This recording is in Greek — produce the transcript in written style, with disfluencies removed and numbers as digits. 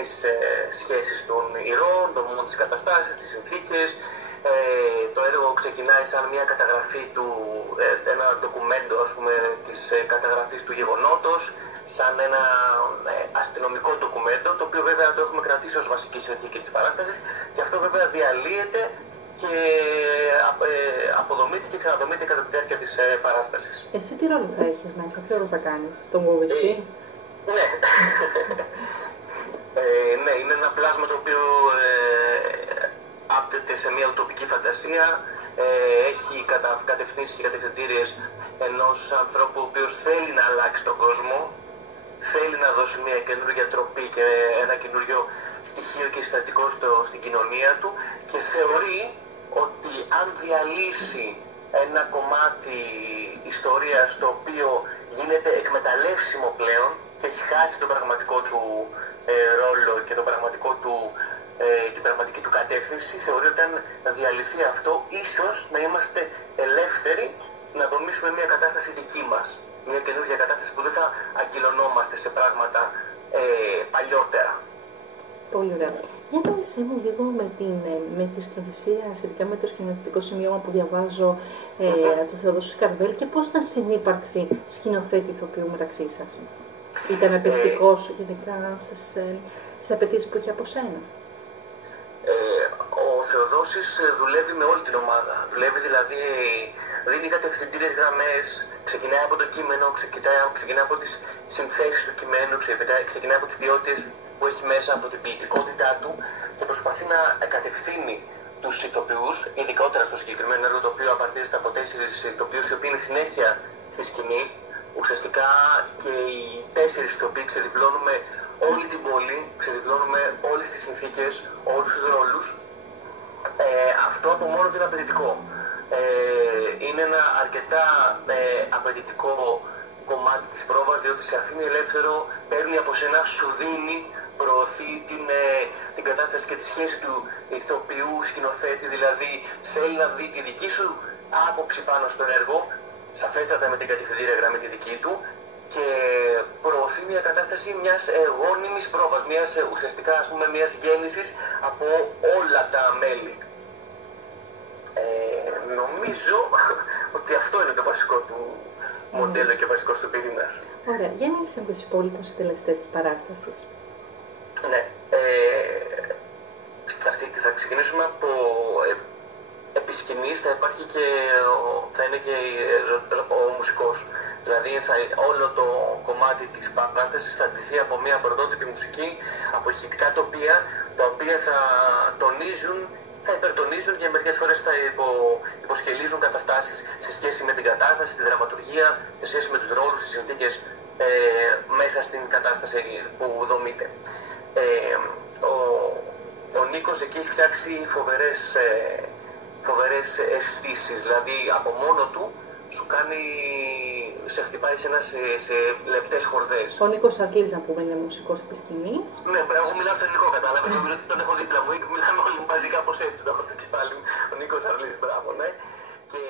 τις σχέσεις των ηρώων, το μόνο της καταστάσεις, τις συνθήκες. Το έργο ξεκινάει σαν μια καταγραφή του, ένα ντοκουμέντο, ας πούμε, της καταγραφής του γεγονότος, σαν ένα αστυνομικό ντοκουμέντο, το οποίο βέβαια το έχουμε κρατήσει ως βασική συνθήκη της παράστασης, και αυτό βέβαια διαλύεται και αποδομείται και ξαναδομείται κατά τη διάρκεια της παράστασης. Εσύ τι ρόλο θα έχεις μέσα, ποιο ρόλο θα κάνεις, τον βομβιστή? Ναι. Ναι, είναι ένα πλάσμα το οποίο άπτεται σε μια ουτοπική φαντασία, έχει κατευθύνσεις και κατευθυντήριες ενός ανθρώπου ο οποίος θέλει να αλλάξει τον κόσμο, θέλει να δώσει μια καινούργια τροπή και ένα καινούριο στοιχείο και συστατικό στην κοινωνία του, και θεωρεί ότι αν διαλύσει ένα κομμάτι ιστορίας το οποίο γίνεται εκμεταλλεύσιμο πλέον και έχει χάσει τον πραγματικό του ρόλο και την πραγματική του κατεύθυνση, θεωρεί ότι αν διαλυθεί αυτό, ίσως να είμαστε ελεύθεροι να δομήσουμε μια κατάσταση δική μας. Μια καινούργια κατάσταση που δεν θα αγκυλωνόμαστε σε πράγματα παλιότερα. Πολύ ωραία. Για μίλησέ μου λίγο με τη σκηνοθεσία σχετικά με το σκηνοθετικό σημείωμα που διαβάζω του Θεοδόσου Καρβέλ, και πώς ήταν συνύπαρξη σκηνοθέτη ηθοποιού μεταξύ σας? Ήταν απαιτητικός γενικά στις απαιτήσεις που είχε από σένα? Ο Θεοδόσης δουλεύει με όλη την ομάδα. Δουλεύει δηλαδή, δίνει κατευθυντήριες γραμμές, ξεκινάει από το κείμενο, ξεκινάει από τις συνθέσεις του κειμένου, ξεκινάει από τις ποιότητες που έχει μέσα, από την ποιητικότητά του, και προσπαθεί να κατευθύνει τους ηθοποιούς, ειδικότερα στο συγκεκριμένο έργο, το οποίο απαρτίζεται από 4 ηθοποιούς οι οποίοι είναι συνέχεια στη σκηνή. Ουσιαστικά και οι 4 ηθοποιοί ξεδιπλώνουμε όλη την πόλη, ξεδιπλώνουμε όλες τις συνθήκες, όλους τους ρόλους. Αυτό από μόνο του είναι απαιτητικό. Είναι ένα αρκετά απαιτητικό κομμάτι της πρόβας, διότι σε αφήνει ελεύθερο, παίρνει από σένα, σου δίνει, προωθεί την κατάσταση και τη σχέση του ηθοποιού σκηνοθέτη, δηλαδή θέλει να δει τη δική σου άποψη πάνω στο έργο, σαφέστατα με την κατευθυντήρια γραμμή τη δική του, και προωθεί μια κατάσταση μιας γόνιμης πρόβας, ουσιαστικά ας πούμε μιας γέννησης από όλα τα μέλη. Νομίζω ότι αυτό είναι το βασικό του μοντέλο και ο βασικός του πυρήνας. Ωραία. Για μίλησε με τους υπόλοιπους συντελεστές της παράστασης. Ναι. Θα ξεκινήσουμε από επισκηνής, θα είναι και ο μουσικός. Δηλαδή όλο το κομμάτι της παράστασης θα ντυθεί από μια πρωτότυπη μουσική, από ηχητικά τοπία, τα οποία θα τονίζουν, θα υπερτονίζουν και μερικές φορές θα υποσκελίζουν καταστάσεις σε σχέση με την κατάσταση, τη δραματουργία, σε σχέση με τους ρόλους, τις συνθήκες μέσα στην κατάσταση που δομείται. Ο Νίκος εκεί έχει φτιάξει φοβερές αισθήσεις, δηλαδή από μόνο του σε χτυπάει σε λεπτές χορδές. Ο Νίκος Αρκλής, να πούμε, είναι μουσικός επί σκηνής. Ναι, εγώ μιλάω στο ελληνικό, κατάλαβες, νομίζω ότι τον έχω δίπλα μου, μιλάμε όλοι μαζί κάπως έτσι, το έχω στο κεφάλι μου. Ο Νίκος Αρκλής, μπράβο, ναι. Και